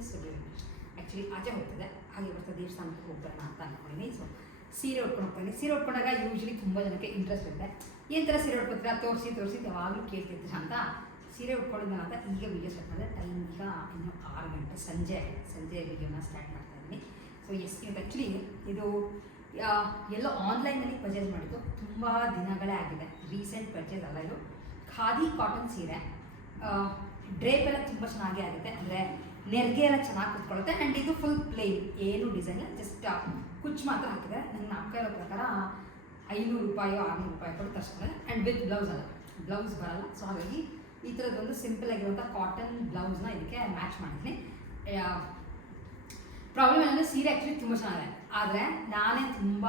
S actually ಆಚೆ ಹೋಗ್ತದೆ, ಹಾಗೆ ಬರ್ತಾ ದೇವಸ್ಥಾನಕ್ಕೆ ಹೋಗ್ಬರೋಣ ಅಂತ ಅಂದ್ಕೊಂಡಿದ್ದೀನಿ. ಸೊ ಸೀರೆ ಉಟ್ಕೊಂಡು ಹೋಗ್ತೀನಿ. ಸೀರೆ ಉಟ್ಕೊಂಡಾಗ ಯೂಶ್ವಲಿ ತುಂಬ ಜನಕ್ಕೆ ಇಂಟ್ರೆಸ್ಟ್ ಇರುತ್ತೆ, ಏನು ಥರ ಸೀರೆ ಉಟ್ಕೊತೀರಾ ತೋರಿಸಿ ಯಾವಾಗಲೂ ಕೇಳ್ತಿರ್ತೀರ ಅಂತ. ಸೀರೆ ಉಟ್ಕೊಂಡಿದ್ದಾನ ಅಂತ ಈಗ ವೀಡಿಯೋ ಸ್ಟಾರ್ಟ್ ಮಾಡಿದೆ. ಟೈಮ್ ಈಗ ಇನ್ನು 6 ಗಂಟೆ, ಸಂಜೆ ವೀಡಿಯೋನ ಸ್ಟಾರ್ಟ್ ಮಾಡ್ತಾ ಇದ್ದೀನಿ. ಸೊ ಇದು ಆ್ಯಕ್ಚುಲಿ ಇದು ಎಲ್ಲೋ ಆನ್ಲೈನಲ್ಲಿ ಪರ್ಚೇಸ್ ಮಾಡಿದ್ದು, ತುಂಬ ದಿನಗಳೇ ಆಗಿದೆ, ರೀಸೆಂಟ್ ಪರ್ಚೇಸ್ ಅಲ್ಲ. ಇದು ಖಾದಿ ಕಾಟನ್ ಸೀರೆ, ಡ್ರೇಪ್ ಎಲ್ಲ ತುಂಬ ಚೆನ್ನಾಗೇ ಆಗುತ್ತೆ, ಅಂದರೆ ನೆರಿಗೆ ಎಲ್ಲ ಚೆನ್ನಾಗಿ ಕುತ್ಕೊಳ್ಳುತ್ತೆ. ಆ್ಯಂಡ್ ಇದು ಫುಲ್ ಪ್ಲೇನ್, ಏನು ಡಿಸೈನ್ ಇಲ್ಲ, ಜಸ್ಟ್ ಕುಚ್ಚು ಮಾತ್ರ ಹಾಕಿದೆ. ನಂಗೆ ನಾಲ್ಕು ಇರೋ ಪ್ರಕಾರ 500 ರೂಪಾಯೋ 600 ರೂಪಾಯಿ ಕೊಟ್ಟು ತರಿಸ್ಕೊಂಡೆ. ಆ್ಯಂಡ್ ವಿತ್ ಬ್ಲೌಸ್ ಅಲ್ಲ, ಬ್ಲೌಸ್ ಬರಲ್ಲ. ಸೊ ಹಾಗಾಗಿ ಈ ಥರದ್ದೊಂದು ಸಿಂಪಲ್ ಆಗಿರುವಂಥ ಕಾಟನ್ ಬ್ಲೌಸ್ನ ಇದಕ್ಕೆ ಮ್ಯಾಚ್ ಮಾಡಿದ್ದೀನಿ. ಪ್ರಾಬ್ಲಮ್ ಏನಂದರೆ ಸೀರೆ ಆ್ಯಕ್ಚುಲಿ ತುಂಬ ಚೆನ್ನಾಗಿದೆ, ಆದರೆ ನಾನೇ ತುಂಬ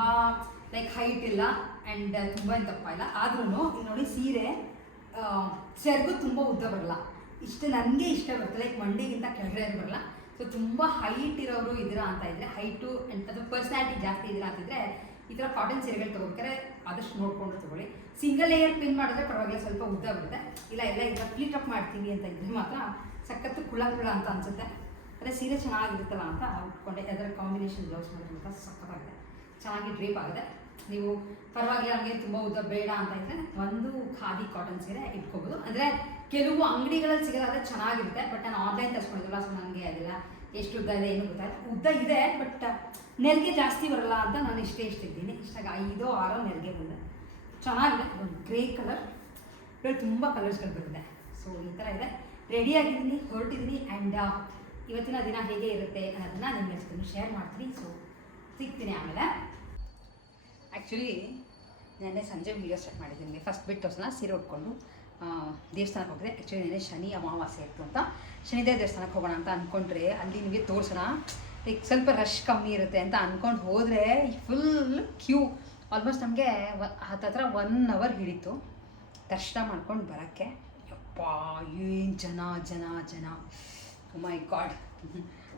ಲೈಕ್ ಹೈಟ್ ಇಲ್ಲ ಆ್ಯಂಡ್ ತುಂಬ ಏನು ತಪ್ಪ ಇಲ್ಲ. ಆದ್ರೂ ಈಗ ನೋಡಿ ಸೀರೆ ಸೆರಗು ತುಂಬ ಉದ್ದ ಬರಲ್ಲ, ಇಷ್ಟು ನನಗೆ ಇಷ್ಟ ಬರುತ್ತೆ, ಲೈಕ್ ಮಂಡಿಗಿಂತ ಕೆಳಗಡೆ ಬರಲ್ಲ. ಸೊ ತುಂಬ ಹೈಟ್ ಇರೋರು ಇದ್ದೀರಾ ಅಂತ ಇದ್ದರೆ, ಹೈಟು ಅದು ಪರ್ಸ್ನಾಲಿಟಿ ಜಾಸ್ತಿ ಇದ್ದೀರಾ ಅಂತಿದ್ರೆ ಈ ಥರ ಕಾಟನ್ ಸೀರೆಗಳು ತೊಗೋಬೇಕಾದ್ರೆ ಆದಷ್ಟು ನೋಡಿಕೊಂಡು ತೊಗೊಳ್ಳಿ. ಸಿಂಗಲ್ ಲೇಯರ್ ಪಿನ್ ಮಾಡಿದ್ರೆ ಪರವಾಗಿಲ್ಲ, ಸ್ವಲ್ಪ ಉದ್ದ ಬರುತ್ತೆ. ಇಲ್ಲ ಈ ಥರ ಫ್ಲಿಟ್ ಅಪ್ ಮಾಡ್ತೀನಿ ಅಂತ ಇದ್ದರೆ ಮಾತ್ರ ಸಖತ್ತು ಕುಳ ಅಂತ ಅನಿಸುತ್ತೆ. ಅದೇ ಸೀರೆ ಚೆನ್ನಾಗಿರುತ್ತಲ್ಲ ಅಂತ ಉಟ್ಕೊಂಡೆ. ಅದರ ಕಾಂಬಿನೇಷನ್ ಬ್ಲೌಸ್ ಮಾಡಿದ್ರೆ ಮಾತ್ರ ಸಖತ್ತಾಗಿದೆ, ಚೆನ್ನಾಗಿ ಡ್ರೇಪ್ ಆಗಿದೆ. ನೀವು ಪರವಾಗಿಲ್ಲ ನಮಗೆ ತುಂಬ ಉದ್ದ ಬೇಡ ಅಂತ ಇದ್ದರೆ ಒಂದು ಖಾದಿ ಕಾಟನ್ ಸೀರೆ ಇಟ್ಕೋಬೋದು. ಅಂದರೆ ಕೆಲವು ಅಂಗಡಿಗಳಲ್ಲಿ ಸಿಗೋದಾದರೆ ಚೆನ್ನಾಗಿರುತ್ತೆ, ಬಟ್ ನಾನು ಆನ್ಲೈನ್ ತರಿಸ್ಕೊಂಡಿದ್ದಲ್ಲ, ಸೊ ನನಗೆ ಅದೆಲ್ಲ ಎಷ್ಟು ಉದ್ದ ಇದೆ ಏನು ಗೊತ್ತಾಯಿಲ್ಲ. ಉದ್ದ ಇದೆ ಬಟ್ ನೆರಿಗೆ ಜಾಸ್ತಿ ಬರಲ್ಲ ಅಂತ ನಾನು ಇಷ್ಟಿದ್ದೀನಿ. ಇಷ್ಟಾಗ 5-6 ನೆರಿಗೆ ಬಂದೆ, ಚೆನ್ನಾಗಿದೆ. ಒಂದು ಗ್ರೇ ಕಲರ್, ಇದರಲ್ಲಿ ತುಂಬ ಕಲರ್ಸ್ಗಳು ಬರುತ್ತೆ. ಸೊ ಈ ಥರ ಇದೆ, ರೆಡಿಯಾಗಿದ್ದೀನಿ, ಹೊರಟಿದ್ದೀನಿ. ಆ್ಯಂಡ್ ಇವತ್ತಿನ ದಿನ ಹೇಗೆ ಇರುತ್ತೆ ಅನ್ನೋದನ್ನ ನಿಮ್ಮ ಜೊತೆ ಶೇರ್ ಮಾಡ್ತೀನಿ. ಸೊ ಸಿಗ್ತೀನಿ ಆಮೇಲೆ. ಆ್ಯಕ್ಚುಲಿ ನೆನ್ನೆ ಸಂಜೆ ವೀಡಿಯೋ ಸ್ಟಾರ್ಟ್ ಮಾಡಿದ್ದೀನಿ. ಫಸ್ಟ್ ಬಿಟ್ಟು ತೋರ್ಸೋಣ, ಸೀರೆ ಉಟ್ಕೊಂಡು ದೇವಸ್ಥಾನಕ್ಕೆ ಹೋಗಿದೆ. ಆ್ಯಕ್ಚುಲಿ ನೆನ್ನೆ ಶನಿ ಅಮಾವಾಸ್ಯೆ ಇತ್ತು ಅಂತ ಶನಿದೇವ ದೇವಸ್ಥಾನಕ್ಕೆ ಹೋಗೋಣ ಅಂತ ಅಂದ್ಕೊಂಡ್ರೆ, ಅಲ್ಲಿ ನಿಮಗೆ ತೋರಿಸೋಣ ಲೈಕ್ ಸ್ವಲ್ಪ ರಶ್ ಕಮ್ಮಿ ಇರುತ್ತೆ ಅಂತ ಅಂದ್ಕೊಂಡು ಹೋದರೆ ಫುಲ್ ಕ್ಯೂ. ಆಲ್ಮೋಸ್ಟ್ ನಮಗೆ ಹತ್ತತ್ರ 1 ಅವರ್ ಹಿಡಿತು ದರ್ಶನ ಮಾಡ್ಕೊಂಡು ಬರೋಕ್ಕೆ. ಯಪ್ಪ ಏನು ಜನ ಮೈ ಗಾಡ್.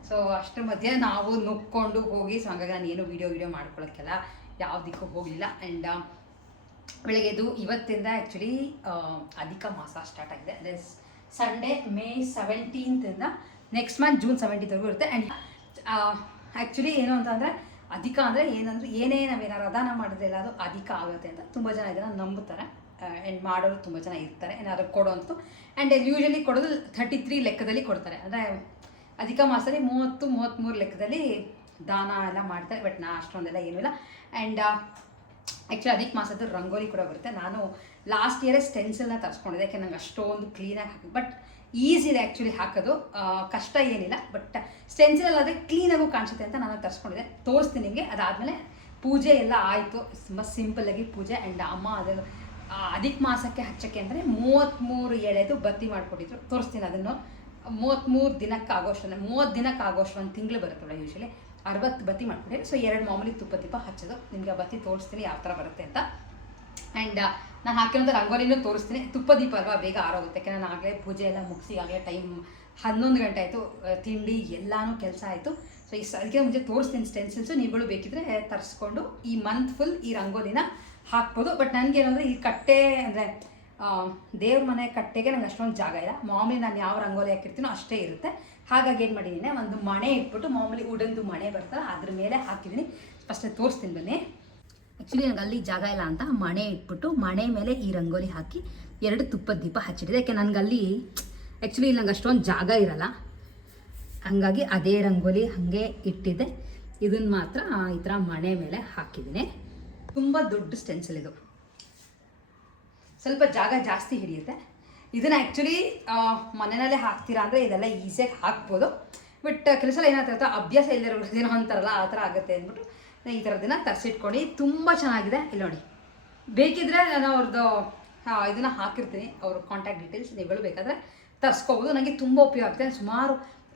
ಸೊ ಅಷ್ಟರ ಮಧ್ಯೆ ನಾವು ನುಕ್ಕೊಂಡು ಹೋಗಿ, ಸೊ ಹಾಗಾಗಿ ನಾನು ಏನು ವೀಡಿಯೋ ಮಾಡ್ಕೊಳ್ಳೋಕ್ಕೆಲ್ಲ ಯಾವುದಕ್ಕೂ ಹೋಗಲಿಲ್ಲ. ಆ್ಯಂಡ್ ಬೆಳಗ್ಗೆದು ಇವತ್ತಿಂದ ಆ್ಯಕ್ಚುಲಿ ಅಧಿಕ ಮಾಸ ಸ್ಟಾರ್ಟ್ ಆಗಿದೆ. ಅದೇ Sunday May 17th next month June 17th ಇರುತ್ತೆ. ಆ್ಯಂಡ್ ಆ್ಯಕ್ಚುಲಿ ಏನು ಅಂತಂದರೆ ಅಧಿಕ ಅಂದರೆ ಏನಂದರೆ ನಾವೇನಾರು ಅದಾನ ಮಾಡಿದ್ರೆ ಎಲ್ಲ ಅದು ಅಧಿಕ ಆಗುತ್ತೆ ಅಂತ ತುಂಬ ಜನ ಇದನ್ನು ನಂಬುತ್ತಾರೆ. ಆ್ಯಂಡ್ ಮಾಡೋರು ತುಂಬ ಜನ ಇರ್ತಾರೆ ಏನಾದ್ರು ಕೊಡೋಂತು. ಆ್ಯಂಡ್ ಯೂಶಲಿ ಕೊಡೋದು 33 ಲೆಕ್ಕದಲ್ಲಿ ಕೊಡ್ತಾರೆ, ಅಂದರೆ ಅಧಿಕ ಮಾಸದಲ್ಲಿ 30-33 ಲೆಕ್ಕದಲ್ಲಿ ದಾನ ಎಲ್ಲ ಮಾಡ್ತಾರೆ. ಬಟ್ ನಾ ಅಷ್ಟೊಂದೆಲ್ಲ ಏನೂ ಇಲ್ಲ. ಆ್ಯಂಡ್ ಆ್ಯಕ್ಚುಲಿ ಅಧಿಕ ಮಾಸದ್ದು ರಂಗೋಲಿ ಕೂಡ ಬರುತ್ತೆ. ನಾನು ಲಾಸ್ಟ್ ಇಯರೇ ಸ್ಟೆನ್ಸಿಲ್ನ ತರಿಸ್ಕೊಂಡಿದ್ದೆ, ಯಾಕೆ ನಂಗೆ ಅಷ್ಟೊಂದು ಕ್ಲೀನಾಗಿ ಹಾಕಿ, ಬಟ್ ಈಸಿ ಇದೆ ಆ್ಯಕ್ಚುಲಿ ಹಾಕೋದು, ಕಷ್ಟ ಏನಿಲ್ಲ. ಬಟ್ ಸ್ಟೆನ್ಸಿಲಲ್ಲಾದರೆ ಕ್ಲೀನಾಗೂ ಕಾಣಿಸುತ್ತೆ ಅಂತ ನಾನು ತರಿಸ್ಕೊಂಡಿದ್ದೆ, ತೋರಿಸ್ತೀನಿ ನಿಮಗೆ. ಅದಾದಮೇಲೆ ಪೂಜೆ ಎಲ್ಲ ಆಯಿತು, ತುಂಬ ಸಿಂಪಲ್ಲಾಗಿ ಪೂಜೆ. ಆ್ಯಂಡ್ ಅಮ್ಮ ಅದು ಅಧಿಕ ಮಾಸಕ್ಕೆ ಹಚ್ಚಕ್ಕೆ ಅಂದರೆ 33 ಎಳೆದು ಬತ್ತಿ ಮಾಡಿಕೊಟ್ಟಿದ್ರು, ತೋರಿಸ್ತೀನಿ ಅದನ್ನು. 33 ದಿನಕ್ಕೆ ಆಗೋಷ್ಟು, 30 ದಿನಕ್ಕೆ ಆಗೋಷ್ಟು, 1 ತಿಂಗಳು ಬರುತ್ತಲ್ಲ ಯೂಶಲಿ 60 ಬತ್ತಿ ಮಾಡ್ಕೊಟ್ಟಿರಿ. ಸೊ 2 ಮಾಮೂಲಿ ತುಪ್ಪ ಹಚ್ಚೋದು. ನಿಮಗೆ ಆ ಬತ್ತಿ ತೋರಿಸ್ತೀನಿ ಯಾವ ಥರ ಬರುತ್ತೆ ಅಂತ. ಆ್ಯಂಡ್ ನಾನು ಹಾಕಿರೋಂಥ ರಂಗೋಲಿನೂ ತೋರಿಸ್ತೀನಿ. ತುಪ್ಪ ದೀಪ ಅಲ್ವಾ, ಬೇಗ ಆರೋಗುತ್ತೆ. ಯಾಕೆ ನಾನು ಆಗಲೇ ಪೂಜೆ ಎಲ್ಲ ಮುಗಿಸಿ ಆಗಲೇ ಟೈಮ್ 11 ಗಂಟೆ ಆಯಿತು, ತಿಂಡಿ ಎಲ್ಲನೂ ಕೆಲಸ ಆಯಿತು. ಸೊ ಅದಕ್ಕೆ ಮುಂಚೆ ತೋರಿಸ್ತೀನಿ ಸ್ಟೆನ್ಸಿಲ್ಸು. ನೀವುಗಳು ಬೇಕಿದ್ರೆ ತರಿಸ್ಕೊಂಡು ಈ ಮಂತ್ ಫುಲ್ ಈ ರಂಗೋಲಿನ ಹಾಕ್ಬೋದು. ಬಟ್ ನನಗೇನಂದರೆ ಈ ಕಟ್ಟೆ ಅಂದರೆ ದೇವ್ರ ಮನೆ ಕಟ್ಟೆಗೆ ನಂಗೆ ಅಷ್ಟೊಂದು ಜಾಗ ಇಲ್ಲ. ಮಾಮೂಲಿ ನಾನು ಯಾವ ರಂಗೋಲಿ ಹಾಕಿರ್ತೀನೋ ಅಷ್ಟೇ ಇರುತ್ತೆ. ಹಾಗಾಗಿ ಏನು ಮಾಡಿದ್ದೀನಿ, ಒಂದು ಮಣೆ ಇಟ್ಬಿಟ್ಟು, ಮಾಮೂಲಿ ಉಡಂದು ಮಣೆ ಬರ್ತಾರೆ ಅದ್ರ ಮೇಲೆ ಹಾಕಿದ್ದೀನಿ. ಫಸ್ಟ್ ತೋರಿಸ್ತೀನಿ ಬನ್ನಿ. ಆ್ಯಕ್ಚುಲಿ ನನಗೆ ಅಲ್ಲಿ ಜಾಗ ಇಲ್ಲ ಅಂತ ಮಣೆ ಇಟ್ಬಿಟ್ಟು ಮಣೆ ಮೇಲೆ ಈ ರಂಗೋಲಿ ಹಾಕಿ 2 ತುಪ್ಪದ ದೀಪ ಹಚ್ಚಿಟ್ಟಿದೆ. ಯಾಕೆ ನನಗಲ್ಲಿ ಆ್ಯಕ್ಚುಲಿ ನಂಗೆ ಅಷ್ಟೊಂದು ಜಾಗ ಇರಲ್ಲ, ಹಾಗಾಗಿ ಅದೇ ರಂಗೋಲಿ ಹಾಗೆ ಇಟ್ಟಿದ್ದೆ. ಇದನ್ನು ಮಾತ್ರ ಈ ಥರ ಮಣೆ ಮೇಲೆ ಹಾಕಿದ್ದೀನಿ. ತುಂಬ ದೊಡ್ಡ ಸ್ಟೆನ್ಸಿಲ್ ಇದು, ಸ್ವಲ್ಪ ಜಾಗ ಜಾಸ್ತಿ ಹಿಡಿಯುತ್ತೆ. ಇದನ್ನು ಆ್ಯಕ್ಚುಲಿ ಮನೆಯಲ್ಲೇ ಹಾಕ್ತೀರಾ ಅಂದರೆ ಇದೆಲ್ಲ ಈಸಿಯಾಗಿ ಹಾಕ್ಬೋದು. ಬಟ್ ಕೆಲಸ ಏನಾಗ್ತಿರುತ್ತೋ ಅಭ್ಯಾಸ ಇಲ್ಲದಿರೋದೇನೋ ಅಂತಾರಲ್ಲ, ಆ ಥರ ಆಗುತ್ತೆ ಅಂದ್ಬಿಟ್ಟು ನಾನು ಈ ಥರದನ್ನ ತರಿಸಿಟ್ಕೊಂಡು ತುಂಬ ಚೆನ್ನಾಗಿದೆ. ಇಲ್ಲಿ ನೋಡಿ, ಬೇಕಿದ್ರೆ ನಾನು ಅವ್ರದ್ದು ಇದನ್ನು ಹಾಕಿರ್ತೀನಿ, ಅವ್ರ ಕಾಂಟ್ಯಾಕ್ಟ್ ಡೀಟೇಲ್ಸ್, ನೀವುಗಳು ಬೇಕಾದರೆ ತರಿಸ್ಕೋಬೋದು. ನನಗೆ ತುಂಬ ಉಪಯೋಗ ಆಗ್ತದೆ. ನಾನು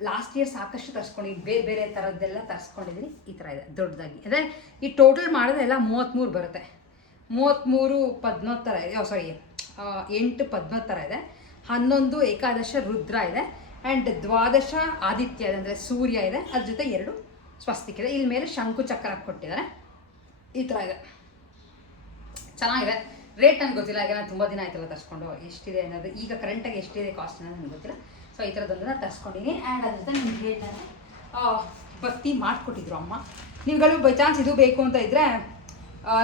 ಲಾಸ್ಟ್ ಇಯರ್ ಸಾಕಷ್ಟು ತರಿಸ್ಕೊಂಡಿದ್ದೀನಿ, ಬೇರೆ ಥರದ್ದೆಲ್ಲ ತರಿಸ್ಕೊಂಡಿದ್ದೀನಿ. ಈ ಥರ ಇದೆ ದೊಡ್ಡದಾಗಿ, ಅಂದರೆ ಈ ಟೋಟಲ್ ಮಾಡಿದ್ರೆ ಎಲ್ಲ 33 ಬರುತ್ತೆ. 33 ಪದ್ಮ ಥರ ಇದೆ, 8 ಪದ್ಮ ಥರ ಇದೆ, 11 ಏಕಾದಶ ರುದ್ರ ಇದೆ, ಆ್ಯಂಡ್ 12 ಆದಿತ್ಯ ಇದೆ, ಅಂದರೆ ಸೂರ್ಯ ಇದೆ, ಅದ್ರ ಜೊತೆ 2 ಸ್ವಸ್ತಿಕ್ ಇದೆ. ಇಲ್ಲಿ ಮೇಲೆ ಶಂಕು ಚಕ್ರ ಕೊಟ್ಟಿದ್ದಾರೆ. ಈ ಥರ ಇದೆ, ಚೆನ್ನಾಗಿದೆ. ರೇಟ್ ನನಗೆ ಗೊತ್ತಿಲ್ಲ, ಯಾಕೆ ನಾನು ತುಂಬ ದಿನ ಆಯ್ತಲ್ಲ ತರಿಸ್ಕೊಂಡು. ಎಷ್ಟಿದೆ ಅನ್ನೋದು ಈಗ ಕರೆಂಟಾಗಿ ಎಷ್ಟಿದೆ ಕಾಸ್ಟ್ ಅನ್ನೋದು ನನಗೆ ಗೊತ್ತಿಲ್ಲ. ಸೊ ಈ ಥರದ್ದೊಂದನ್ನು ತರಿಸ್ಕೊಂಡಿನಿ. ಆ್ಯಂಡ್ ಅದ್ರ ಜೊತೆ ನಿಮ್ಗೆ ಹೇಳಿದ್ರೆ ಬತ್ತಿ ಮಾಡಿಕೊಟ್ಟಿದ್ರು ಅಮ್ಮ. ನೀವುಗಳು ಬೈ ಚಾನ್ಸ್ ಇದು ಬೇಕು ಅಂತ ಇದ್ದರೆ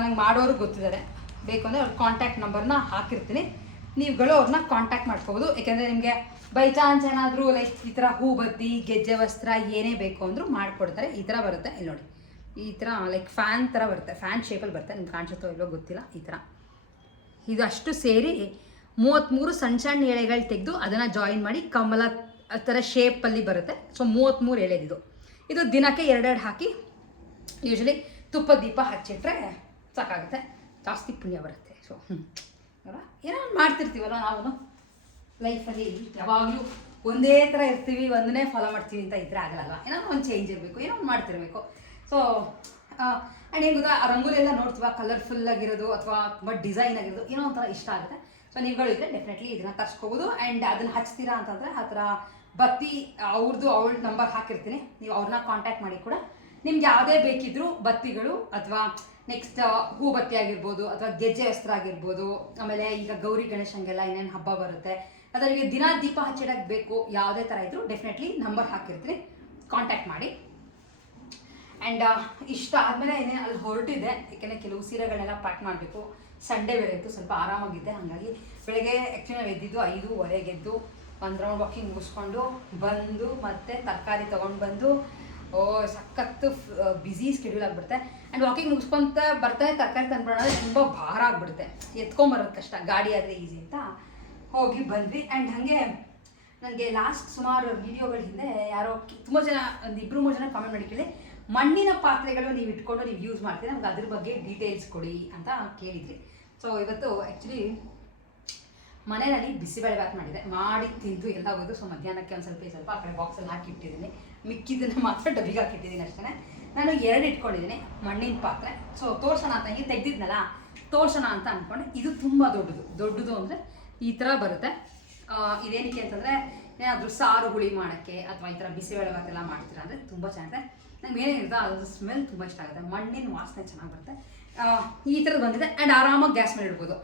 ನಂಗೆ ಮಾಡೋರು ಗೊತ್ತಿದ್ದಾರೆ, ಬೇಕು ಅಂದರೆ ಅವ್ರ ಕಾಂಟ್ಯಾಕ್ಟ್ ನಂಬರ್ನ ಹಾಕಿರ್ತೀನಿ, ನೀವುಗಳು ಅವ್ರನ್ನ ಕಾಂಟ್ಯಾಕ್ಟ್ ಮಾಡ್ಕೋಬೋದು. ಯಾಕೆಂದರೆ ನಿಮಗೆ ಬೈ ಚಾನ್ಸ್ ಏನಾದರೂ ಲೈಕ್ ಈ ಥರ ಹೂ ಬತ್ತಿ ಗೆಜ್ಜೆ ವಸ್ತ್ರ ಏನೇ ಬೇಕು ಅಂದರೂ ಮಾಡಿಕೊಡ್ತಾರೆ. ಈ ಥರ ಬರುತ್ತೆ, ಇಲ್ಲಿ ನೋಡಿ ಈ ಥರ ಲೈಕ್ ಫ್ಯಾನ್ ಥರ ಬರುತ್ತೆ, ಫ್ಯಾನ್ ಶೇಪಲ್ಲಿ ಬರುತ್ತೆ, ನಿಮ್ಗೆ ಕಾಣಿಸುತ್ತೋ ಇಲ್ಲೋ ಗೊತ್ತಿಲ್ಲ. ಈ ಥರ ಇದು ಅಷ್ಟು ಸೇರಿ 33 ಸಣ್ಣ ಸಣ್ಣ ಎಳೆಗಳು ತೆಗೆದು ಅದನ್ನು ಜಾಯಿನ್ ಮಾಡಿ ಕಮಲ ಆ ಥರ ಶೇಪಲ್ಲಿ ಬರುತ್ತೆ. ಸೊ 33 ಎಳೆದಿದು. ಇದು ದಿನಕ್ಕೆ 2 ಹಾಕಿ ಯೂಶ್ವಲಿ ತುಪ್ಪ ದೀಪ ಹಚ್ಚಿಟ್ರೆ ಸಾಕಾಗುತ್ತೆ, ಜಾಸ್ತಿ ಪುಣ್ಯ ಬರುತ್ತೆ. ಸೊ ಏನೋ ಒಂದು ಮಾಡ್ತಿರ್ತೀವಲ್ಲ ನಾವು ಲೈಫಲ್ಲಿ, ಯಾವಾಗಲೂ ಒಂದೇ ಥರ ಇರ್ತೀವಿ, ಒಂದನ್ನೇ ಫಾಲೋ ಮಾಡ್ತೀವಿ ಅಂತ ಇದ್ರೆ ಆಗಲ್ಲ, ಏನೋ ಒಂದು ಚೇಂಜ್ ಇರಬೇಕು, ಏನೋ ಒಂದು ಮಾಡ್ತಿರ್ಬೇಕು. ಸೊ ಆ್ಯಂಡ್ ಏನು ಗೊತ್ತಾ, ರಂಗೋಲಿ ಎಲ್ಲ ನೋಡ್ತೀವ ಕಲರ್ಫುಲ್ ಆಗಿರೋದು ಅಥವಾ ತುಂಬ ಡಿಸೈನ್ ಆಗಿರೋದು ಏನೋ ಒಂಥರ ಇಷ್ಟ ಆಗುತ್ತೆ. ಸೊ ನೀವುಗಳು ಇದ್ದರೆ ಡೆಫಿನೆಟ್ಲಿ ಇದನ್ನು ತರಿಸ್ಕೋಬೋದು. ಆ್ಯಂಡ್ ಅದನ್ನು ಹಚ್ತೀರಾ ಅಂತಂದರೆ ಆ ಥರ ಬತ್ತಿ ಅವಳ ನಂಬರ್ ಹಾಕಿರ್ತೀನಿ, ನೀವು ಅವ್ರನ್ನ ಕಾಂಟ್ಯಾಕ್ಟ್ ಮಾಡಿ ಕೂಡ ನಿಮ್ಗೆ ಯಾವುದೇ ಬೇಕಿದ್ದರೂ ಬತ್ತಿಗಳು ಅಥವಾ ನೆಕ್ಸ್ಟ್ ಹೂ ಬತ್ತಿ ಆಗಿರ್ಬೋದು ಅಥವಾ ಗೆಜ್ಜೆ ವಸ್ತ್ರ ಆಗಿರ್ಬೋದು, ಆಮೇಲೆ ಈಗ ಗೌರಿ ಗಣೇಶಂಗೆಲ್ಲ ಇನ್ನೇನು ಹಬ್ಬ ಬರುತ್ತೆ, ಅದರಿಗೆ ದಿನ ದೀಪ ಹಚ್ಚಿಡಕ್ಕೆ ಬೇಕು, ಯಾವುದೇ ಥರ ಇದ್ದರೂ ಡೆಫಿನೆಟ್ಲಿ ನಂಬರ್ ಹಾಕಿರ್ತೀನಿ, ಕಾಂಟ್ಯಾಕ್ಟ್ ಮಾಡಿ. ಆ್ಯಂಡ್ ಇಷ್ಟ ಆದಮೇಲೆ ಏನೇ ಅಲ್ಲಿ ಹೊರಟಿದೆ, ಯಾಕೆಂದರೆ ಕೆಲವು ಸೀರೆಗಳನ್ನೆಲ್ಲ ಪ್ಯಾಕ್ ಮಾಡಬೇಕು. ಸಂಡೇ ಬೇರೆ ಇತ್ತು, ಸ್ವಲ್ಪ ಆರಾಮಾಗಿದ್ದೆ, ಹಾಗಾಗಿ ಬೆಳಗ್ಗೆ ಆ್ಯಕ್ಚುಲಿ ನಾವು ಎದ್ದಿದ್ದು 5:15 ಎದ್ದು ಒಂದು ರೌಂಡ್ ವಾಕಿಂಗ್ ಮುಗಿಸ್ಕೊಂಡು ಬಂದು ಮತ್ತೆ ತರಕಾರಿ ತೊಗೊಂಡು ಬಂದು ಸಖತ್ತು ಬ್ಯುಸಿ ಸ್ಕೆಡ್ಯೂಲ್ ಆಗಿಬಿಡುತ್ತೆ. ಆ್ಯಂಡ್ ವಾಕಿಂಗ್ ಮುಗಿಸ್ಕೊಂತ ಬರ್ತಾನೆ ತರಕಾರಿ ತಂದ್ಬಿಡೋದ್ರೆ ತುಂಬ ಭಾರ ಆಗಿಬಿಡುತ್ತೆ, ಎತ್ಕೊಂಬರೋದು ಕಷ್ಟ, ಗಾಡಿ ಆದರೆ ಈಸಿ ಅಂತ ಹೋಗಿ ಬಂದ್ವಿ. ಆ್ಯಂಡ್ ಹಾಗೆ ನನಗೆ ಲಾಸ್ಟ್ ಸುಮಾರು ವಿಡಿಯೋಗಳ ಹಿಂದೆ ಯಾರೋ ತುಂಬ ಜನ, ಒಂದು 2-3 ಜನ ಕಾಮೆಂಟ್ ಮಾಡಿ ಕೇಳಿ, ಮಣ್ಣಿನ ಪಾತ್ರೆಗಳು ನೀವು ಇಟ್ಕೊಂಡು ನೀವು ಯೂಸ್ ಮಾಡ್ತೀರಿ, ನಮ್ಗೆ ಅದ್ರ ಬಗ್ಗೆ ಡೀಟೇಲ್ಸ್ ಕೊಡಿ ಅಂತ ಕೇಳಿದ್ರಿ. ಸೊ ಇವತ್ತು ಆ್ಯಕ್ಚುಲಿ ಮನೆಯಲ್ಲಿ ಬಿಸಿಬೇಳೆಭಾತ್ ಮಾಡಿ ತಿಂದು ಎಲ್ಲ ಹೋಗೋದು. ಸೊ ಮಧ್ಯಾಹ್ನಕ್ಕೆ ಒಂದು ಸ್ವಲ್ಪ ಆ ಕಡೆ ಬಾಕ್ಸಲ್ಲಿ ಹಾಕಿಟ್ಟಿದ್ದೀನಿ, ಮಿಕ್ಕಿದ್ದನ್ನು ಮಾತ್ರ ಡಬ್ಬಿಗೆ ಹಾಕಿಟ್ಟಿದ್ದೀನಿ ಅಷ್ಟೇ. ನಾನು 2 ಇಟ್ಕೊಂಡಿದ್ದೀನಿ ಮಣ್ಣಿನ ಪಾತ್ರೆ. ಸೊ ತೋರ್ಸೋಣ ಅಂತ, ಹಿಂಗೆ ತೆಗೆದಿದ್ನಲ್ಲ ತೋರ್ಸೋಣ ಅಂತ ಅಂದ್ಕೊಂಡೆ. ಇದು ತುಂಬ ದೊಡ್ಡದು ಅಂದರೆ ಈ ಥರ ಬರುತ್ತೆ. ಇದೇನಕ್ಕೆ ಅಂತಂದರೆ ಏನಾದರೂ ಸಾರು ಹುಳಿ ಮಾಡೋಕ್ಕೆ ಅಥವಾ ಈ ಥರ ಬಿಸಿಬೇಳೆಭಾತ್ ಎಲ್ಲ ಮಾಡ್ತೀರಾ ಅಂದರೆ ತುಂಬ ಚೆನ್ನಾಗಿದೆ. ನಂಗೆ ಏನೇನಿರುತ್ತೆ ಅದ್ರ ಸ್ಮೆಲ್ ತುಂಬ ಇಷ್ಟ ಆಗುತ್ತೆ, ಮಣ್ಣಿನ ವಾಸನೆ ಚೆನ್ನಾಗಿ ಬರುತ್ತೆ. ಈ ಥರದ್ದು ಬಂದಿದೆ. ಆ್ಯಂಡ್ ಆರಾಮಾಗಿ ಗ್ಯಾಸ್ ಮೇಲೆ ಇಡ್ಬೋದು.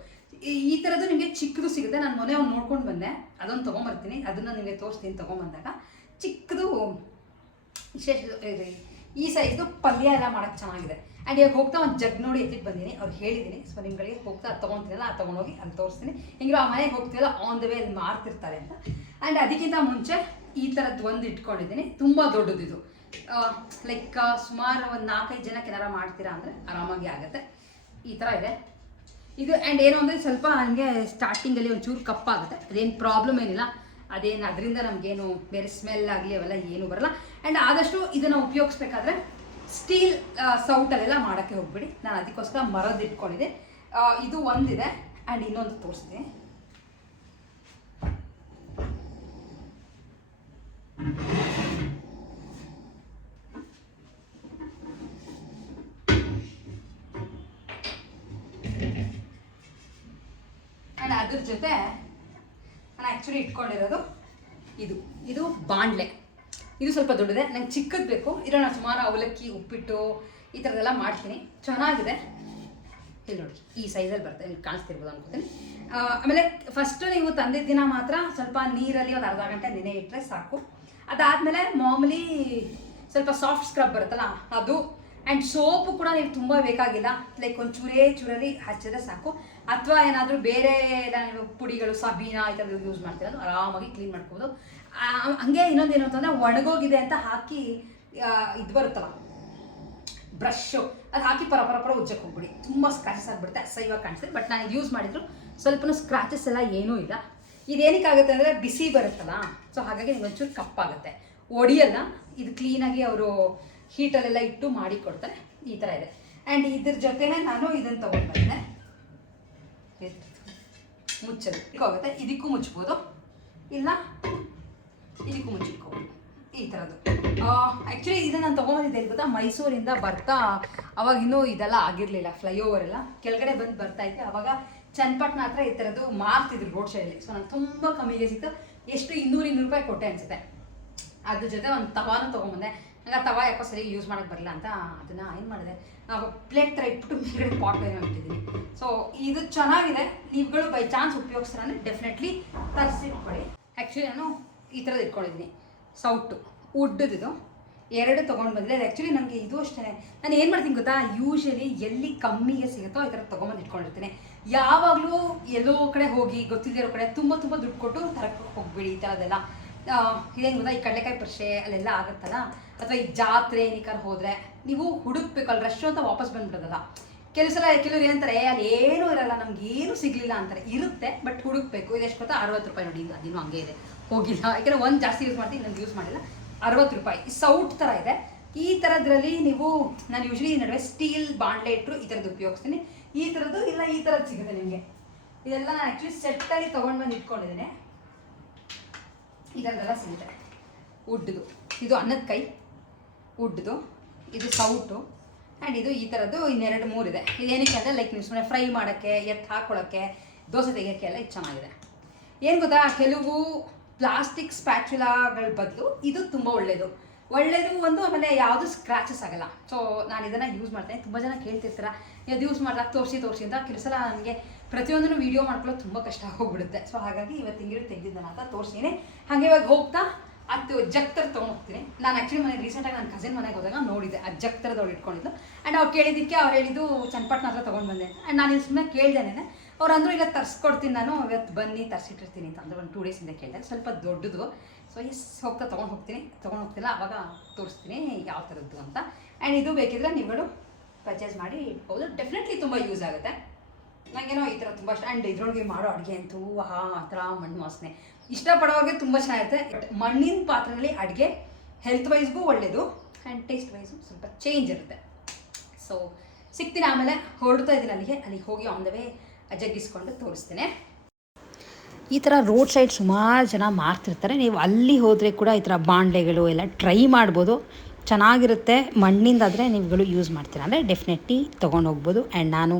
ಈ ಥರದ್ದು ನಿಮಗೆ ಚಿಕ್ಕದು ಸಿಗುತ್ತೆ. ನಾನು ಮೊನ್ನೆ ಒಂದು ನೋಡ್ಕೊಂಡು ಬಂದೆ, ಅದೊಂದು ತೊಗೊಂಬರ್ತೀನಿ, ಅದನ್ನು ನಿಮಗೆ ತೋರಿಸ್ತೀನಿ. ತೊಗೊಂಬಂದಾಗ ಚಿಕ್ಕದು ವಿಶೇಷ ಈ ಸೈಜ್ದು ಪಲ್ಯ ಎಲ್ಲ ಮಾಡೋಕ್ಕೆ ಚೆನ್ನಾಗಿದೆ. ಆ್ಯಂಡ್ ಇವಾಗ ಹೋಗ್ತಾ ಒಂದು ಜಗ್ ನೋಡಿ ಎತ್ತಿಟ್ಟು ಬಂದೀನಿ, ಅವ್ರು ಹೇಳಿದ್ದೀನಿ. ಸೊ ನಿಮ್ಗಳಿಗೆ ಹೋಗ್ತಾ ಅದು ತೊಗೊತೀನಲ್ಲ, ಅದು ತೊಗೊಂಡೋಗಿ ಅಲ್ಲಿ ತೋರಿಸ್ತೀನಿ. ಹಿಂಗೆ ಆ ಮನೆಗೆ ಹೋಗ್ತೀವಲ್ಲ ಆನ್ ದ ವೇ ಅಲ್ಲಿ ಮಾರ್ತಿರ್ತಾರೆ ಅಂತ. ಆ್ಯಂಡ್ ಅದಕ್ಕಿಂತ ಮುಂಚೆ ಈ ಥರದ್ದು ಒಂದು ಇಟ್ಕೊಂಡಿದ್ದೀನಿ, ತುಂಬ ದೊಡ್ಡದಿದು. ಲೈಕ್ ಸುಮಾರು ಒಂದು 4-5 ಜನಕ್ಕೆ ಏನಾರ ಮಾಡ್ತೀರಾ ಅಂದರೆ ಆರಾಮಾಗಿ ಆಗುತ್ತೆ. ಈ ಥರ ಇದೆ ಇದು. ಆ್ಯಂಡ್ ಏನು ಅಂದರೆ ಸ್ವಲ್ಪ ನನಗೆ ಸ್ಟಾರ್ಟಿಂಗಲ್ಲಿ ಒಂಚೂರು ಕಪ್ಪಾಗುತ್ತೆ, ಅದೇನು ಪ್ರಾಬ್ಲಮ್ ಏನಿಲ್ಲ, ಅದೇನು ಅದರಿಂದ ನಮಗೇನು ಬೇರೆ ಸ್ಮೆಲ್ ಆಗಲಿ ಅವೆಲ್ಲ ಏನೂ ಬರಲ್ಲ. ಆ್ಯಂಡ್ ಆದಷ್ಟು ಇದನ್ನು ಉಪಯೋಗಿಸ್ಬೇಕಾದ್ರೆ ಸ್ಟೀಲ್ ಸೌಟಲ್ಲೆಲ್ಲ ಮಾಡೋಕ್ಕೆ ಹೋಗ್ಬಿಡಿ. ನಾನು ಅದಕ್ಕೋಸ್ಕರ ಮರದ್ದು ಇಟ್ಕೊಂಡಿದ್ದೆ. ಇದು ಒಂದಿದೆ. ಆ್ಯಂಡ್ ಇನ್ನೊಂದು ತೋರಿಸ್ತೀನಿ. ಆ್ಯಂಡ್ ಅದ್ರ ಜೊತೆ ನಾನು ಆ್ಯಕ್ಚುಲಿ ಇಟ್ಕೊಂಡಿರೋದು ಇದು ಬಾಣಲೆ. ಇದು ಸ್ವಲ್ಪ ದೊಡ್ಡದೆ, ನಂಗೆ ಚಿಕ್ಕದು ಬೇಕು. ಇದನ್ನು ನಾನು ಸುಮಾರು ಅವಲಕ್ಕಿ, ಉಪ್ಪಿಟ್ಟು ಈ ಥರದ್ದೆಲ್ಲ ಮಾಡ್ತೀನಿ, ಚೆನ್ನಾಗಿದೆ. ಇಲ್ಲಿ ನೋಡಿ ಈ ಸೈಜಲ್ಲಿ ಬರುತ್ತೆ, ಇಲ್ಲಿ ಕಾಣಿಸ್ತಿರ್ಬೋದು ಅನ್ಕೋತೀನಿ. ಆಮೇಲೆ ಫಸ್ಟು ನೀವು ತಂದಿದ್ದ ದಿನ ಮಾತ್ರ ಸ್ವಲ್ಪ ನೀರಲ್ಲಿ ಒಂದು ಅರ್ಧ ಗಂಟೆ ನೆನೆ ಇಟ್ಟರೆ ಸಾಕು. ಅದಾದಮೇಲೆ ಮಾಮೂಲಿ ಸ್ವಲ್ಪ ಸಾಫ್ಟ್ ಸ್ಕ್ರಬ್ ಬರುತ್ತಲ್ಲ ಅದು, ಆ್ಯಂಡ್ ಸೋಪು ಕೂಡ ನೀವು ತುಂಬ ಬೇಕಾಗಿಲ್ಲ, ಲೈಕ್ ಒಂದು ಚೂರಲ್ಲಿ ಹಚ್ಚಿದ್ರೆ ಸಾಕು. ಅಥವಾ ಏನಾದರೂ ಬೇರೆ ನೀವು ಪುಡಿಗಳು ಸಬೀನಾ ಈ ಥರದ್ದು ಯೂಸ್ ಮಾಡ್ತೀರ, ಅದು ಆರಾಮಾಗಿ ಕ್ಲೀನ್ ಮಾಡ್ಕೋಬೋದು. ಹಂಗೆ ಇನ್ನೊಂದು ಏನು ಅಂತಂದರೆ ಒಣಗೋಗಿದೆ ಅಂತ ಹಾಕಿ ಇದು ಬರುತ್ತಲ್ಲ ಬ್ರಷು, ಅದು ಹಾಕಿ ಪರ ಉಜ್ಜಕ್ಕೆ ಹೋಗ್ಬಿಡಿ, ತುಂಬ ಸ್ಕ್ರಾಚಸ್ ಆಗಿಬಿಡುತ್ತೆ, ಅಸಹ್ಯವಾಗಿ ಕಾಣಿಸುತ್ತೆ. ಬಟ್ ನಾನು ಯೂಸ್ ಮಾಡಿದ್ರು ಸ್ವಲ್ಪ ಸ್ಕ್ರಾಚಸ್ ಎಲ್ಲ ಏನೂ ಇಲ್ಲ. ಇದೇನಕ್ಕಾಗುತ್ತೆ ಅಂದರೆ ಬಿಸಿ ಬರುತ್ತಲ್ಲ, ಸೊ ಹಾಗಾಗಿ ನಿಮ್ಗೆ ಒಂಚೂರು ಕಪ್ಪಾಗುತ್ತೆ, ಒಡಿಯಲ್ಲ. ಇದು ಕ್ಲೀನಾಗಿ ಅವರು ಹೀಟಲ್ಲೆಲ್ಲ ಇಟ್ಟು ಮಾಡಿ ಕೊಡ್ತಾರೆ. ಈ ಥರ ಇದೆ. ಆ್ಯಂಡ್ ಇದ್ರ ಜೊತೆನೇ ನಾನು ಇದನ್ನು ತೊಗೊಂಡು ಬಂದೆ, ಮುಚ್ಚೋದು ಆಗುತ್ತೆ. ಇದಕ್ಕೂ ಮುಚ್ಬೋದು, ಇಲ್ಲ ಇದಕ್ಕೂ ಮುಚ್ಚಿಟ್ಕೋಬೋದು, ಈ ಥರದ್ದು. ಆ್ಯಕ್ಚುಲಿ ಇದನ್ನು ನಾನು ತೊಗೊಂಬಂದಿದ್ದೆ ಗೊತ್ತಾ, ಮೈಸೂರಿಂದ ಬರ್ತಾ ಅವಾಗ ಇನ್ನೂ ಇದೆಲ್ಲ ಆಗಿರಲಿಲ್ಲ, ಫ್ಲೈಓವರ್ ಎಲ್ಲ ಕೆಳಗಡೆ ಬರ್ತಾ ಇದ್ದೆ. ಅವಾಗ ಚನ್ನಪಟ್ಟಣ ಹತ್ರ ಈ ಥರದ್ದು ಮಾರ್ತಿದ್ರು ರೋಡ್ ಸೈಡಲ್ಲಿ. ಸೊ ನಾನು ತುಂಬ ಕಮ್ಮಿಗೆ ಸಿಕ್ತು, ಎಷ್ಟು 200 ರೂಪಾಯಿ ಕೊಟ್ಟೆ ಅನಿಸುತ್ತೆ. ಅದ್ರ ಜೊತೆ ಒಂದು ತವಾನು ತೊಗೊಂಬಂದೆ. ನಂಗೆ ತವಾ ಯಾಕೋ ಸರಿ ಯೂಸ್ ಮಾಡೋಕ್ಕೆ ಬರಲ್ಲ ಅಂತ ಅದನ್ನು ಏನು ಮಾಡಿದೆ, ಪ್ಲೇಟ್ ಥರ ಇಟ್ಬಿಟ್ಟು ಮೇಲ್ಗಡೆ ಪಾಟ್ ಏನೋ ಇಟ್ಟಿದ್ದೀನಿ. ಸೊ ಇದು ಚೆನ್ನಾಗಿದೆ, ನೀವುಗಳು ಬೈ ಚಾನ್ಸ್ ಉಪಯೋಗಿಸ್ತಾರೆ ಅಂದರೆ ಡೆಫಿನೆಟ್ಲಿ ತರಿಸಿಟ್ಕೊಳ್ಳಿ. ಆ್ಯಕ್ಚುಲಿ ನಾನು ಈ ಥರದ್ದು ಇಟ್ಕೊಂಡಿದ್ದೀನಿ. ಸೌಟು ಉಡ್ಡದಿದು 2 ತೊಗೊಂಡು ಬಂದಿದೆ. ಅದು ಆ್ಯಕ್ಚುಲಿ ನನಗೆ ಇದು ಅಷ್ಟೇ, ನಾನು ಏನು ಮಾಡ್ತೀನಿ ಗೊತ್ತಾ, ಯೂಶಲಿ ಎಲ್ಲಿ ಕಮ್ಮಿಗೆ ಸಿಗುತ್ತೋ ಈ ಥರ ತೊಗೊಂಬಂದು ಇಟ್ಕೊಂಡಿರ್ತೀನಿ. ಯಾವಾಗಲೂ ಎಲ್ಲೋ ಕಡೆ ಹೋಗಿ ಗೊತ್ತಿರೋ ಕಡೆ ತುಂಬ ದುಡ್ಡು ಕೊಟ್ಟು ತರಕ್ಕೆ ಹೋಗ್ಬಿಡಿ. ಈ ಥರದ್ದೆಲ್ಲ ಇದೇನು ಗೊತ್ತಾ, ಈ ಕಡಲೆಕಾಯಿ ಪರಿಷೆ ಅಲ್ಲೆಲ್ಲ ಆಗುತ್ತಲ್ಲ, ಅಥವಾ ಈ ಜಾತ್ರೆ ನಿಖರ್ ಹೋದರೆ ನೀವು ಹುಡುಕ್ಬೇಕಲ್ಲ, ರಶ್ ಅಂತ ವಾಪಸ್ ಬಂದ್ಬಿಡೋದಲ್ಲ. ಕೆಲವರು ಏನಂತಾರೆ, ಅಲ್ಲಿ ಏನೂ ಇರಲ್ಲ, ನಮಗೇನು ಸಿಗಲಿಲ್ಲ ಅಂತಾರೆ. ಇರುತ್ತೆ ಬಟ್ ಹುಡುಕ್ಬೇಕು. ಇದೆಷ್ಟು ಗೊತ್ತಾ, 60 ರೂಪಾಯಿ ನೋಡಿ. ಅದಿನ್ನೂ ಹಂಗೆ ಇದೆ, ಹೋಗಿಲ್ಲ. ಯಾಕೆಂದರೆ ಒಂದು ಜಾಸ್ತಿ ಯೂಸ್ ಮಾಡ್ತೀನಿ, ಇನ್ನೊಂದು ಯೂಸ್ ಮಾಡಿಲ್ಲ. 60 ರೂಪಾಯಿ. ಈ ಸೌಟ್ ಥರ ಇದೆ. ಈ ಥರದ್ರಲ್ಲಿ ನೀವು, ನಾನು ಯೂಶ್ವಲಿ ಈ ನಡುವೆ ಸ್ಟೀಲ್ ಬಾಂಡ್ಲೆ ಇಟ್ಟರು ಈ ಥರದ್ದು ಉಪಯೋಗಿಸ್ತೀನಿ. ಈ ಥರದ್ದು ಇಲ್ಲ, ಈ ಥರದ್ದು ಸಿಗುತ್ತೆ ನಿಮಗೆ. ಇದೆಲ್ಲ ನಾನು ಆ್ಯಕ್ಚುಲಿ ಸೆಟ್ಟಲ್ಲಿ ತೊಗೊಂಡು ಬಂದು ಇಟ್ಕೊಂಡಿದ್ದೀನಿ. ಇದರದ್ದೆಲ್ಲ ಸಿಗುತ್ತೆ. ಉಡ್ದು ಇದು ಅನ್ನದ ಕೈ ಉಡ್ದು, ಇದು ಸೌಟು, ಆ್ಯಂಡ್ ಇದು ಈ ಥರದ್ದು ಇನ್ನೆರಡು 3 ಇದೆ. ಇದೇನಕ್ಕೆ ಅಂದರೆ ಲೈಕ್ ನೀವು ಸುಮ್ಮನೆ ಫ್ರೈ ಮಾಡೋಕ್ಕೆ, ಎತ್ತು ಹಾಕ್ಕೊಳ್ಳೋಕ್ಕೆ, ದೋಸೆ ತೆಗಿಯೋಕ್ಕೆ ಎಲ್ಲ ಇದು ಚೆನ್ನಾಗಿದೆ. ಏನು ಗೊತ್ತಾ, ಕೆಲವು ಪ್ಲಾಸ್ಟಿಕ್ ಸ್ಪ್ಯಾಚುಲಾಗಳ ಬದಲು ಇದು ತುಂಬ ಒಳ್ಳೆಯದು ಒಂದು. ಆಮೇಲೆ ಯಾವುದು ಸ್ಕ್ರ್ಯಾಚಸ್ ಆಗಲ್ಲ. ಸೊ ನಾನು ಇದನ್ನು ಯೂಸ್ ಮಾಡ್ತೇನೆ. ತುಂಬ ಜನ ಕೇಳ್ತಿರ್ತಾರೆ, ಅದು ಯೂಸ್ ಮಾಡಿದಾಗ ತೋರಿಸಿ ಅಂತ. ಕೆಲವು ಸಲ ನನಗೆ ಪ್ರತಿಯೊಂದನ್ನು ವೀಡಿಯೋ ಮಾಡ್ಕೊಳ್ಳೋದು ತುಂಬ ಕಷ್ಟ ಹೋಗ್ಬಿಡುತ್ತೆ. ಸೊ ಹಾಗಾಗಿ ಇವತ್ತು ಹಿಂಗಿರು ತೆಗೆದಿದ್ದಾನೆ ಅಂತ ತೋರಿಸ್ತೀನಿ. ಹಾಗೆ ಇವಾಗ ಹೋಗ್ತಾ ಅದು ಜಗ್ ಥರ ತೊಗೊಂಡು ಹೋಗ್ತೀನಿ. ನಾನು ಆ್ಯಕ್ಚುಲಿ ಮನೆಗೆ ರೀಸೆಂಟಾಗಿ ನನ್ನ ಕಸಿನ್ ಮನೆಗೆ ಹೋದಾಗ ನೋಡಿದೆ, ಆ ಜಗ್ ಥರದವ್ಳು ಇಟ್ಕೊಂಡಿದ್ದು. ಆ್ಯಂಡ್ ಅವ್ರು ಕೇಳಿದ್ದಕ್ಕೆ ಅವ್ರು ಹೇಳಿದ್ದು ಚನ್ನಪಟ್ಟಣ ಹತ್ರ ತೊಗೊಂಡು ಬಂದೆ ಅಂತ. ಆ್ಯಂಡ್ ನಾನು ಇಲ್ಲಿ ಸುಮ್ಮನೆ ಕೇಳ್ದೇನೆ. ಅವ್ರು ಅಂದರು ಇಲ್ಲ ತರಿಸ್ಕೊಡ್ತೀನಿ, ನಾನು ಇವತ್ತು ಬನ್ನಿ ತರಿಸಿಟ್ಟಿರ್ತೀನಿ ಅಂತ ಅಂದರೆ ಒಂದು 2 ಡೇಸಿಂದ ಕೇಳಿದೆ. ಸ್ವಲ್ಪ ದೊಡ್ಡದು. ಸೊ ಹೋಗ್ತಾ ತೊಗೊಂಡು ಹೋಗ್ತಿಲ್ಲ, ಆವಾಗ ತೋರಿಸ್ತೀನಿ ಯಾವ ಥರದ್ದು ಅಂತ. ಆ್ಯಂಡ್ ಇದು ಬೇಕಿದ್ರೆ ನೀವುಗಳು ಪರ್ಚೇಸ್ ಮಾಡಿ ಇಟ್ಬೋದು. ಡೆಫಿನೆಟ್ಲಿ ತುಂಬ ಯೂಸ್ ಆಗುತ್ತೆ. ನನಗೇನೋ ಈ ಥರ ತುಂಬ ಇಷ್ಟ. ಆ್ಯಂಡ್ ಇದ್ರೊಳಗೆ ಮಾಡೋ ಅಡುಗೆ ಅಂತೂ ಆ ಥರ ಮಣ್ಣು ವಾಸನೆ ಇಷ್ಟಪಡೋರಿಗೆ ತುಂಬ ಚೆನ್ನಾಗಿರುತ್ತೆ. ಬಟ್ ಮಣ್ಣಿನ ಪಾತ್ರೆಯಲ್ಲಿ ಅಡುಗೆ ಹೆಲ್ತ್ ವೈಸ್ಗೂ ಒಳ್ಳೆಯದು, ಆ್ಯಂಡ್ ಟೇಸ್ಟ್ ವೈಸು ಸ್ವಲ್ಪ ಚೇಂಜ್ ಇರುತ್ತೆ. ಸೊ ಸಿಗ್ತೀನಿ, ಆಮೇಲೆ ಹೊರಡ್ತಾ ಇದ್ದೀನಿ ಅಲ್ಲಿಗೆ ಹೋಗಿ ಆನ್ ದ ವೇ ಜಗ್ಗಿಸ್ಕೊಂಡು ತೋರಿಸ್ತೇನೆ. ಈ ಥರ ರೋಡ್ ಸೈಡ್ ಸುಮಾರು ಜನ ಮಾರ್ತಿರ್ತಾರೆ. ನೀವು ಅಲ್ಲಿ ಹೋದರೆ ಕೂಡ ಈ ಥರ ಬಾಂಡ್ಲೆಗಳು ಎಲ್ಲ ಟ್ರೈ ಮಾಡ್ಬೋದು, ಚೆನ್ನಾಗಿರುತ್ತೆ. ಮಣ್ಣಿಂದಾದರೆ ನೀವುಗಳು ಯೂಸ್ ಮಾಡ್ತೀರ ಅಂದರೆ ಡೆಫಿನೆಟ್ಲಿ ತೊಗೊಂಡು ಹೋಗ್ಬೋದು. ಆ್ಯಂಡ್ ನಾನು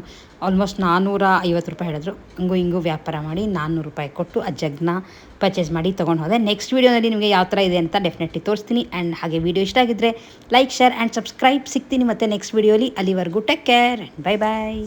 ಆಲ್ಮೋಸ್ಟ್ 450 ರೂಪಾಯಿ ಹೇಳಿದ್ರು, ಹಂಗೂ ಹಿಂಗೂ ವ್ಯಾಪಾರ ಮಾಡಿ 400 ರೂಪಾಯಿ ಕೊಟ್ಟು ಆ ಜಗ್ನ ಪರ್ಚೇಸ್ ಮಾಡಿ ತೊಗೊಂಡು ಹೋದೆ. ನೆಕ್ಸ್ಟ್ ವೀಡಿಯೋದಲ್ಲಿ ನಿಮಗೆ ಯಾವ ಥರ ಇದೆ ಅಂತ ಡೆಫಿನೆಟ್ಲಿ ತೋರಿಸ್ತೀನಿ. ಆ್ಯಂಡ್ ಹಾಗೆ ವೀಡಿಯೋ ಇಷ್ಟ ಆಗಿದ್ದರೆ ಲೈಕ್, ಶೇರ್ ಆ್ಯಂಡ್ ಸಬ್ಸ್ಕ್ರೈಬ್. ಸಿಗ್ತೀನಿ ಮತ್ತು ನೆಕ್ಸ್ಟ್ ವೀಡಿಯೋಲಿ. ಅಲ್ಲಿವರೆಗೂ ಟೇಕ್ ಕೇರ್, ಬೈ ಬಾಯ್.